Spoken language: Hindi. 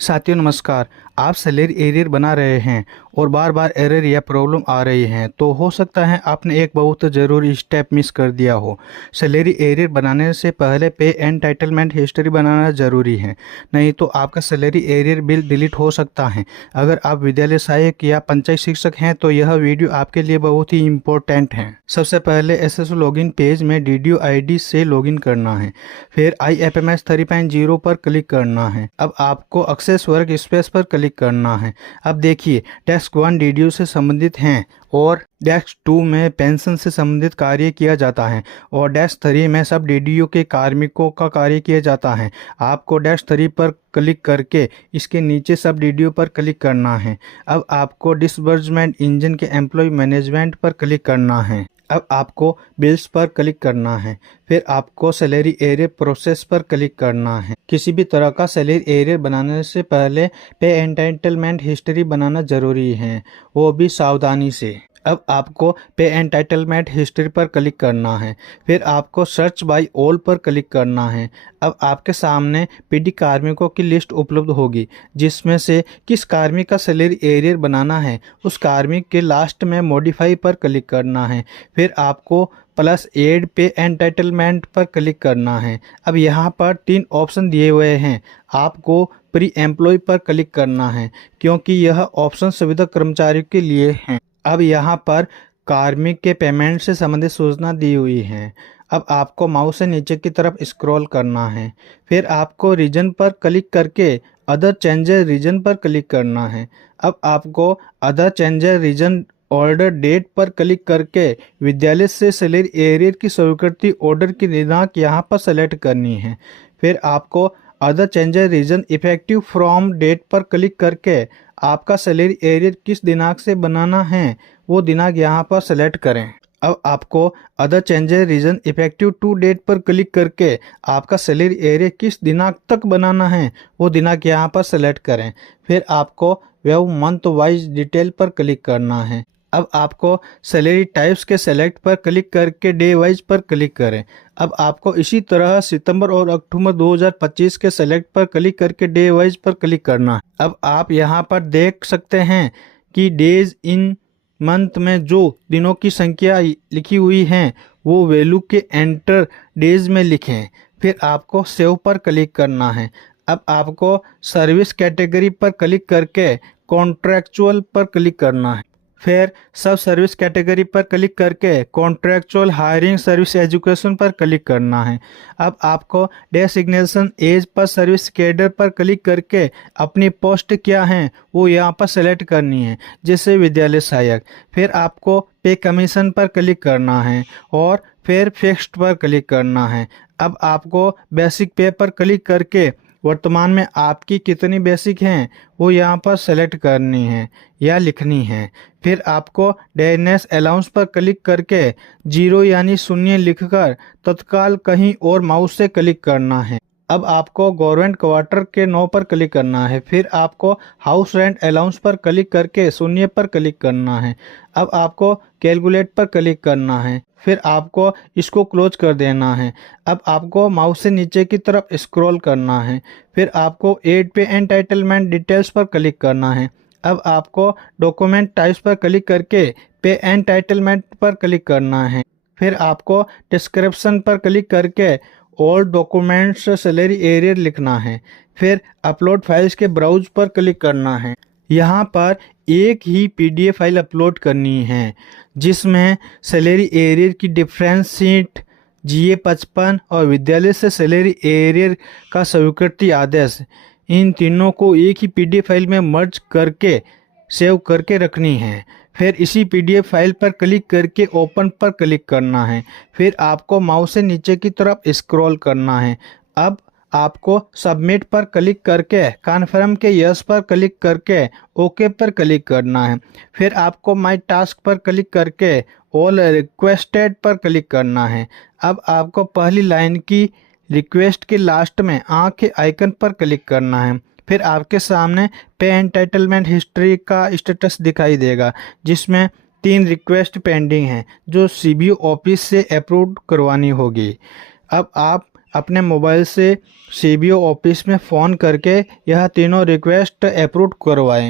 साथियों नमस्कार। आप सैलरी एरियर बना रहे हैं और बार बार एरर या प्रॉब्लम आ रही हैं तो हो सकता है आपने एक बहुत ज़रूरी स्टेप मिस कर दिया हो। सैलरी एरियर बनाने से पहले पे एंटाइटलमेंट हिस्ट्री बनाना ज़रूरी है, नहीं तो आपका सैलरी एरियर बिल डिलीट हो सकता है। अगर आप विद्यालय सहायक या पंचायत शिक्षक हैं तो यह वीडियो आपके लिए बहुत ही इम्पोर्टेंट है। सबसे पहले एसएसओ लॉगिन पेज में डीडीओ आईडी से लॉगिन करना है, फिर IFMS 3.0 पर क्लिक करना है। अब आपको एक्सेस वर्क स्पेस पर क्लिक करना है। अब देखिए डेस्क 1 डीडीओ से संबंधित हैं और डेस्क 2 में पेंशन से संबंधित कार्य किया जाता है और डेस्क 3 में सब डीडीओ के कार्मिकों का कार्य किया जाता है। आपको डेस्क 3 पर क्लिक करके इसके नीचे सब डीडीओ पर क्लिक करना है। अब आपको डिसबर्समेंट इंजन के एम्प्लॉय मैनेजमेंट पर क्लिक करना है। अब आपको बिल्स पर क्लिक करना है, फिर आपको सैलरी एरियर प्रोसेस पर क्लिक करना है। किसी भी तरह का सैलरी एरियर बनाने से पहले पे एंटाइटलमेंट हिस्ट्री बनाना जरूरी है, वो भी सावधानी से। अब आपको पे एंटाइटलमेंट हिस्ट्री पर क्लिक करना है, फिर आपको सर्च बाय ऑल पर क्लिक करना है। अब आपके सामने पीडी कार्मिकों की लिस्ट उपलब्ध होगी, जिसमें से किस कार्मिक का सैलरी एरियर बनाना है उस कार्मिक के लास्ट में मॉडिफाई पर क्लिक करना है। फिर आपको प्लस एड पे एंटाइटलमेंट पर क्लिक करना है। अब यहाँ पर 3 ऑप्शन दिए हुए हैं। आपको प्री एम्प्लॉय पर क्लिक करना है क्योंकि यह ऑप्शन सुविधा कर्मचारियों के लिए हैं। अब यहाँ पर कार्मिक के पेमेंट से संबंधित सूचना दी हुई है। अब आपको माउस से नीचे की तरफ स्क्रॉल करना है, फिर आपको रीजन पर क्लिक करके अदर चेंजेस रीजन पर क्लिक करना है। अब आपको other changes reason order date पर क्लिक करके विद्यालय से सैलरी एरियर की स्वीकृति ऑर्डर की दिनांक यहाँ पर सेलेक्ट करनी है। फिर आपको other changes reason effective from date पर क्लिक करके आपका सैलरी एरियर किस दिनांक से बनाना है वो दिनांक यहाँ पर सेलेक्ट करें। अब आपको other changes reason effective to date पर क्लिक करके आपका सैलरी एरियर किस दिनांक तक बनाना है वो दिनांक यहाँ पर सेलेक्ट करें। फिर आपको वेव मंथ वाइज डिटेल पर क्लिक करना है। अब आपको सैलरी टाइप्स के सेलेक्ट पर क्लिक करके डे वाइज पर क्लिक करें। अब आपको इसी तरह सितंबर और अक्टूबर 2025 के सेलेक्ट पर क्लिक करके डे वाइज पर क्लिक करना है। अब आप यहाँ पर देख सकते हैं कि डेज इन मंथ में जो दिनों की संख्या लिखी हुई हैं वो वैल्यू के एंटर डेज में लिखें। फिर आपको सेव पर क्लिक करना है। अब आपको सर्विस कैटेगरी पर क्लिक करके कॉन्ट्रैक्चुअल पर क्लिक करना है। फिर सब सर्विस कैटेगरी पर क्लिक करके कॉन्ट्रैक्चुअल हायरिंग सर्विस एजुकेशन पर क्लिक करना है। अब आपको डेसिग्नेशन एज पर सर्विस कैडर पर क्लिक करके अपनी पोस्ट क्या है वो यहाँ पर सेलेक्ट करनी है, जैसे विद्यालय सहायक। फिर आपको पे कमीशन पर क्लिक करना है और फिर फिक्स्ड पर क्लिक करना है। अब आपको बेसिक पे पर क्लिक करके वर्तमान में आपकी कितनी बेसिक हैं वो यहाँ पर सेलेक्ट करनी है या लिखनी है। फिर आपको डेयरनेस अलाउंस पर क्लिक करके 0 यानी शून्य लिखकर तत्काल कहीं और माउस से क्लिक करना है। अब आपको गवर्नमेंट क्वार्टर के 9 पर क्लिक करना है। फिर आपको हाउस रेंट अलाउंस पर क्लिक करके शून्य पर क्लिक करना है। अब आपको कैलकुलेट पर क्लिक करना है, फिर आपको इसको क्लोज कर देना है। अब आपको माउस से नीचे की तरफ स्क्रॉल करना है, फिर आपको एड पे एंटाइटलमेंट डिटेल्स पर क्लिक करना है। अब आपको डॉक्यूमेंट टाइप्स पर क्लिक करके पे एंटाइटलमेंट पर क्लिक करना है। फिर आपको डिस्क्रिप्शन पर क्लिक करके ऑल डॉक्यूमेंट्स सैलरी एरियर लिखना है। फिर अपलोड फाइल्स के ब्राउज पर क्लिक करना है। यहाँ पर एक ही PDF फाइल अपलोड करनी है जिसमें सैलरी एरियर की डिफरेंस शीट, GA 55 और विद्यालय से सैलरी एरियर का स्वीकृति आदेश, इन तीनों को एक ही PDF फाइल में मर्ज करके सेव करके रखनी है। फिर इसी PDF फाइल पर क्लिक करके ओपन पर क्लिक करना है। फिर आपको माउस से नीचे की तरफ स्क्रॉल करना है। अब आपको सबमिट पर क्लिक करके कन्फर्म के यस पर क्लिक करके ओके पर क्लिक करना है। फिर आपको माय टास्क पर क्लिक करके ऑल रिक्वेस्टेड पर क्लिक करना है। अब आपको पहली लाइन की रिक्वेस्ट के लास्ट में आँख के आइकन पर क्लिक करना है। फिर आपके सामने पे एंटाइटलमेंट हिस्ट्री का स्टेटस दिखाई देगा, जिसमें 3 रिक्वेस्ट पेंडिंग हैं जो CBO ऑफिस से अप्रूव करवानी होगी। अब आप अपने मोबाइल से सीबीओ ऑफिस में फ़ोन करके यह तीनों रिक्वेस्ट अप्रूव करवाएं।